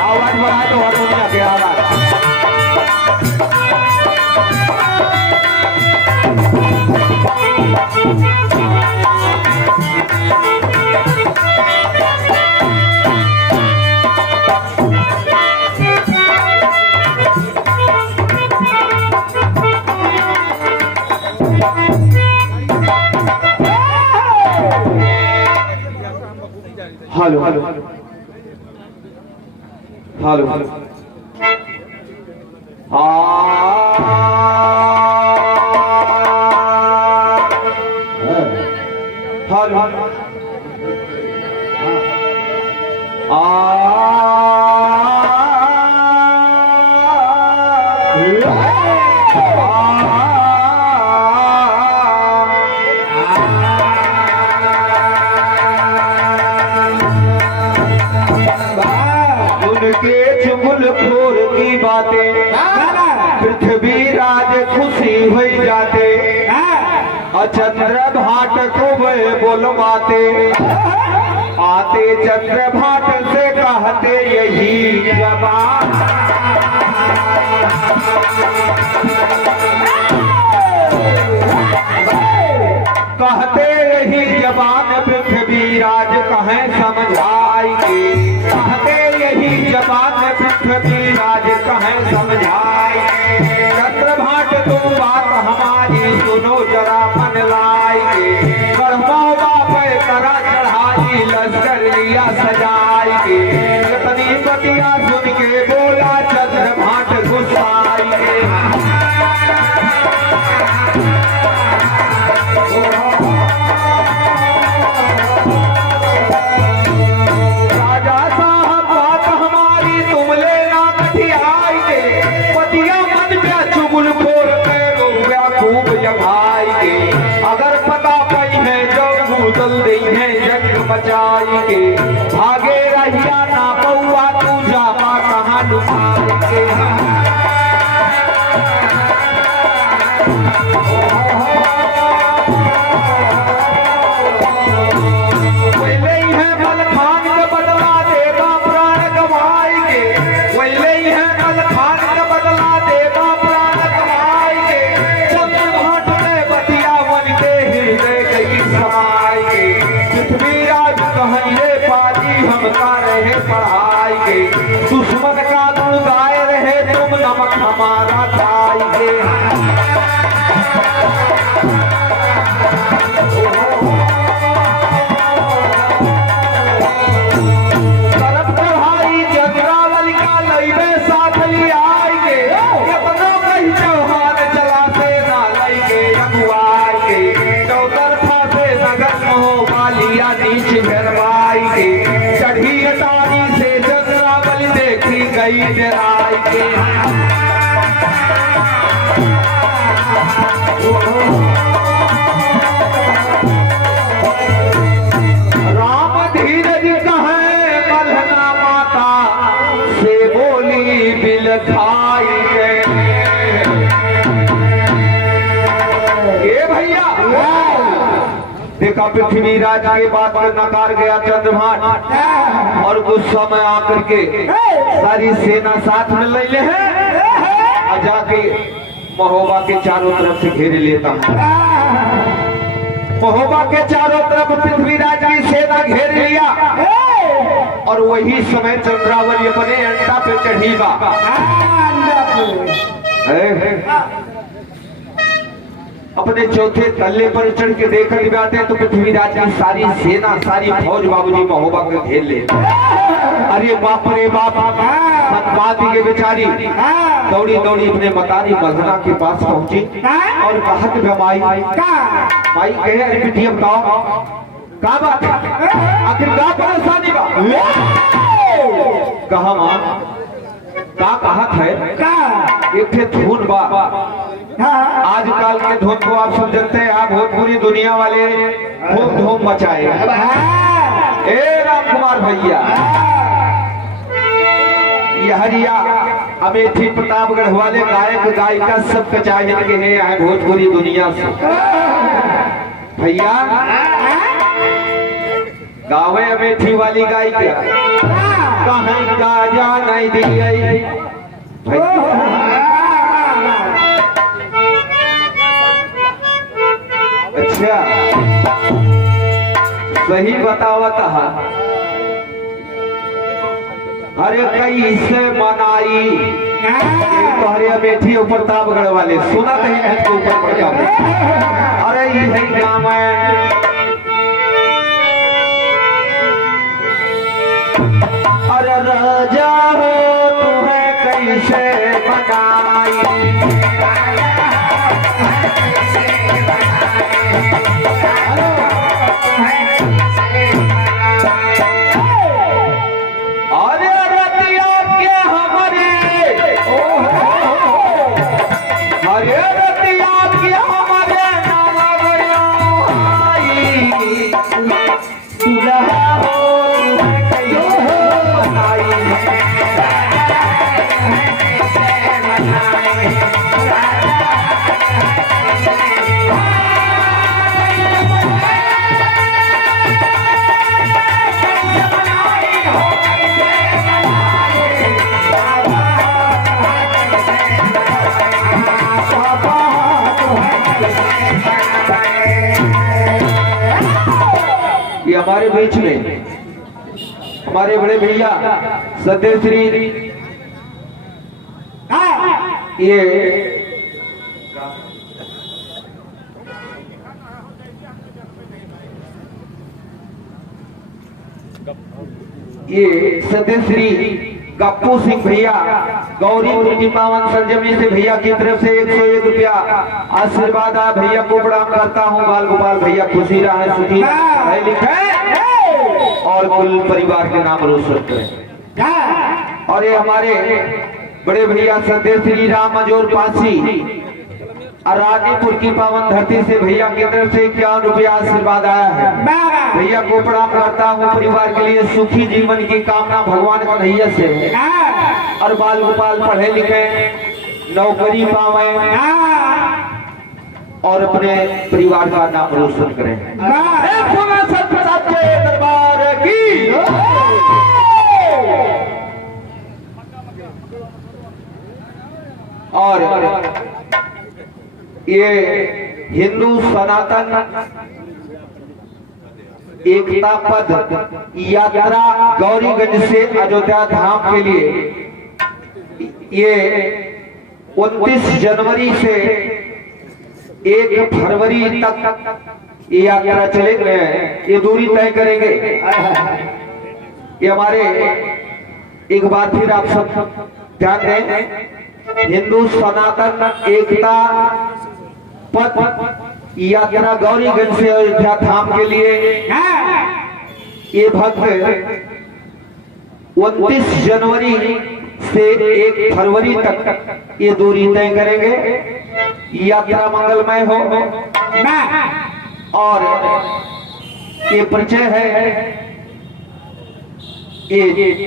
आवाज बढ़ा दो हारमोनिया के आवाज। हेलो हेलो हेलो हेलो उनके चुगलखोर की बातें पृथ्वी राज खुशी हो जाते, अचंद्र भाट को वे बोलवाते, आते चंद्र भाट से कहते यही जबान, कहते यही जबान पृथ्वी राज कहें समझाएंगे, कहते यही जबान पृथ्वी राज कहें समझाएंगे। चंद्रभाट तुम बात हमारी सुनो जरा मन लाएंगे, कर्मों पे करा चढ़ाई लश्कर लिया सजाएंगे, कितनी बतिया सुन के बोला चंद्रभाट गुस्साएंगे। अगर पता पई है जो मुदल दई है जग बचाएंगे, भागे रहिया ना पौआ तू जामा कहाँ डुबाएंगे। वैले ही है मलखान का बदला देगा प्राण गवाएंगे, वैले ही है मलखान का बदला देगा प्राण गवाएंगे। चंद्रभाट ने बतिया वन के हृदय गई समाएंगे, पृथ्वी राज कहिए पाजी हम का रहे पढ़ाएंगे, दुश्मन का गुण गाए रहे तुम नमक हमारा खाएंगे। तरफ चढ़ाई जंगरावली का लईबे साथ ले आएंगे, कितना कहीं चौहान चला से ना लईगे अगुआएंगे, चौतरफा से नगर मोह वालिया नीच घरवाएंगे, चढ़ी अटारी से जंगरावली देखी गई डराएंगे। राम धीरज कहे मलहना माता से बोली बिल खाई गए। ये भैया देखा पृथ्वी राज के बात पर नकार गया चंद्रभाट, और गुस्सा में आकर के सारी सेना साथ में ले ले है और जाके महोबा के चारों तरफ से घेरे लेता हूँ। महोबा के चारों तरफ पृथ्वीराज की सेना घेर लिया, और वही समय चंद्रावली अपने अंडा पे चढ़ीगा। अपने चौथे तल्ले पर चढ़ के देखने बैठे तो पृथ्वीराज की सारी सेना सारी फौज बाबूजी महोबा को घेर ले। अरे बाप रे बाप, सतपाती के बेचारी दौड़ी दौड़ी अपने मतारी मलहना के पास पहुंची और कहत माई माई कहे अरे बिटिया बताओ का बात है, आखिर का परेशानी बा। कहा मां का कहत है एक धुन बा, आजकल के धुन को आप सब जानते हैं, आप भोजपुरी दुनिया वाले खूब धूम मचाए। ए राम कुमार भैया ये हरिया अमेठी प्रतापगढ़ वाले गायक गायिका सब कचाहे के हैं भोजपुरी दुनिया से। भैया गावे अमेठी वाली गाय क्या कहीं गाजा नहीं दिए। अच्छा सही बतावत है। अरे कैसे मनाई तोहरे अमेठी ऊपर ताबगढ़ वाले सुना नहीं है तो ऊपर पड़ता। अरे ये गाँव है अरे राजा हो तुम्हें कैसे मनाई। अरे रतिया के हमारे अरे रतिया के हमारे दुल्हा हो ये हमारे बीच में हमारे बड़े भैया सत्यश्री ये सत्यश्री गप्पू सिंह भैया गौरी की पावन संजमी से भैया की तरफ से 101 रुपया आशीर्वाद है। भैया को प्रणाम करता हूँ। बाल गोपाल भैया खुशी रहे सुखी है लिखे और कुल परिवार के नाम रोशन करें। और ये हमारे बड़े भैया सत्य श्री राम मजोर पासी और रानीपुर की पावन धरती से भैया की तरफ से 51 रुपया आशीर्वाद आया है। भैया को प्रणाम करता हूँ। परिवार के लिए सुखी जीवन की कामना भगवान कन्हैया से और बाल गोपाल पढ़े लिखे नौकरी पावे और अपने परिवार का नाम रोशन करें। दरबार की और ये हिंदू सनातन एकता पद यात्रा गौरीगंज से अयोध्या धाम के लिए ये 29 जनवरी से 1 फरवरी तक ये यात्रा चलेंगे। ये दूरी तय करेंगे। ये हमारे एक बार फिर आप सब ध्यान दें। हिंदू सनातन एकता पथ यात्रा गौरीगंज से अयोध्या धाम के लिए ये भक्त 29 जनवरी से 1 फरवरी तक ये दूरी तय करेंगे। यात्रा मंगलमय हो और ये परिचय है। ये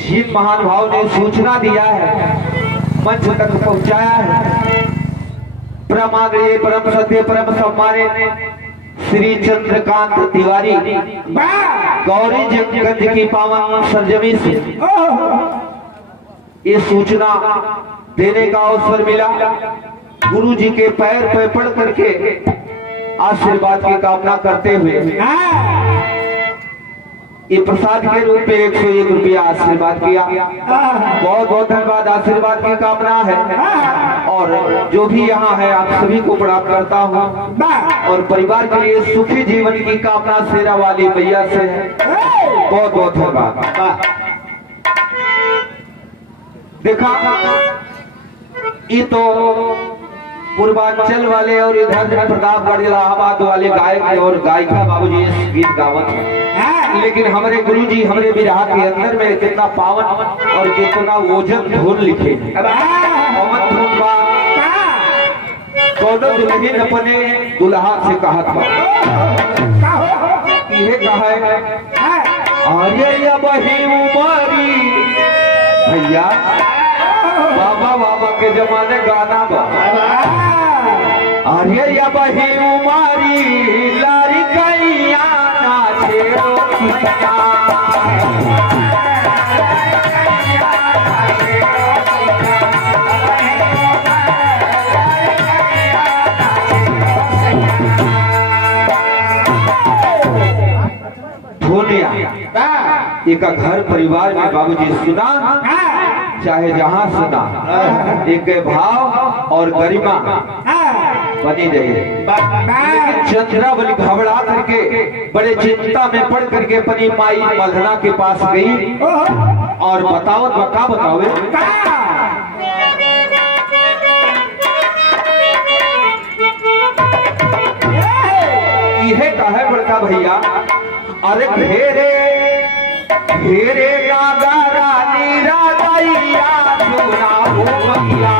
जिन महानुभाव ने सूचना दिया है मंच तक पहुंचाया है। परमादरणीय परम सत्य परम सम्मानित श्री चंद्रकांत तिवारी गौरीगंज की पावन सरजमी से ये सूचना देने का अवसर मिला। गुरु जी के पैर पे पड़ करके आशीर्वाद की कामना करते हुए ये प्रसाद के रूप में 101 रुपया आशीर्वाद किया। बहुत बहुत धन्यवाद। आशीर्वाद की कामना है और जो भी यहाँ है आप सभी को प्रणाम करता हूँ और परिवार के लिए सुखी जीवन की कामना शेरा वाली भैया से बहुत बहुत धन्यवाद। देखा ये तो पूर्वांचल वाले और इधर प्रतापगढ़ इलाहाबाद वाले गायक और गायिका बाबूजी इस गीत गावत है, लेकिन हमारे गुरुजी हमारे विराह के अंदर में कितना पावन और कितना ओजन धुन लिखे दुल्हन अपने दुल्हा से कहा था ये कहा है अरे बही उमरी भैया बाबा बाबा के जमाने गाना बा अरे बही उमरी लारी कैया नाचे एक घर परिवार में बाबूजी सुना, चाहे जहाँ सुना, एक भाव और गरिमा बनी रही। चंद्रावली घबरा करके बड़े चिंता में पड़ करके अपनी माई मल्हना के पास गई और बतावे यह कहे बड़का भैया, अरे घेरे घेरे नागा रानी राजैया सुना हो भैया,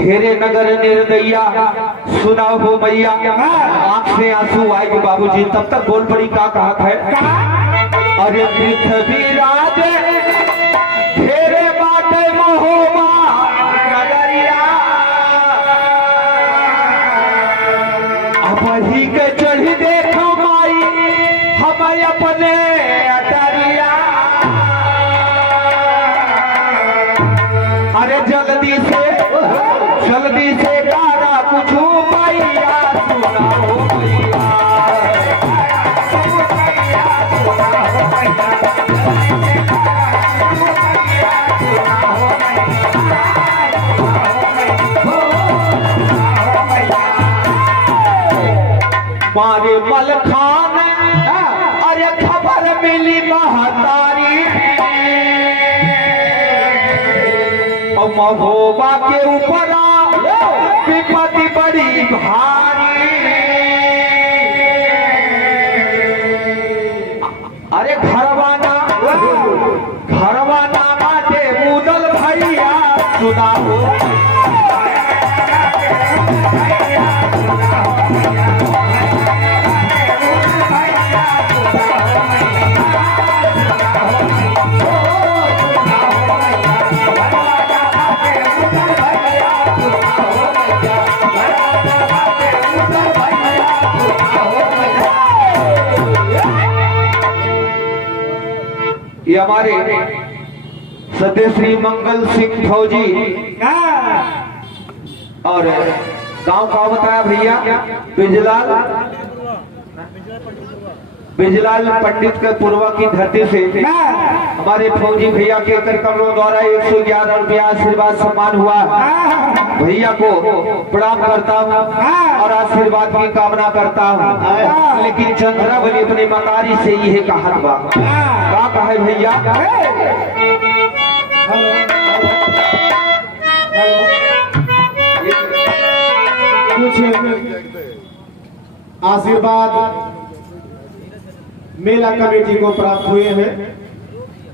घेरे नगर निर्दया सुनाओ हो मैया। आंख से आंसू आए बाबूजी, तब तक बोल पड़ी का कहा है, अरे पृथ्वी राज घेरे बाटे महोबा नगरिया, अब ही के चढ़ी देखो माई हम अपने अटरिया, अरे जल्दी से गारा पूछू भैया सुनाओ भैया, मारे मलखान अरे खबर मिली महतारी, और महोबा के ऊपर विपत्ति बड़ी भारी, अरे घरवाना बाटे मुदल भैया सुनाओ, ये हमारे सत्यश्री मंगल सिंह फौजी और गांव का बताया भैया बिजलाल पंडित के पूर्वा की धरती से हमारे फौजी भैया के कार्यक्रमों द्वारा 111 रुपया आशीर्वाद सम्मान हुआ। भैया को प्रणाम करता हूँ और आशीर्वाद की कामना करता हूँ। लेकिन चंद्रावली अपनी मतारी से यह कहा क्या कहा भैया, कुछ आशीर्वाद मेला कमेटी को प्राप्त हुए हैं।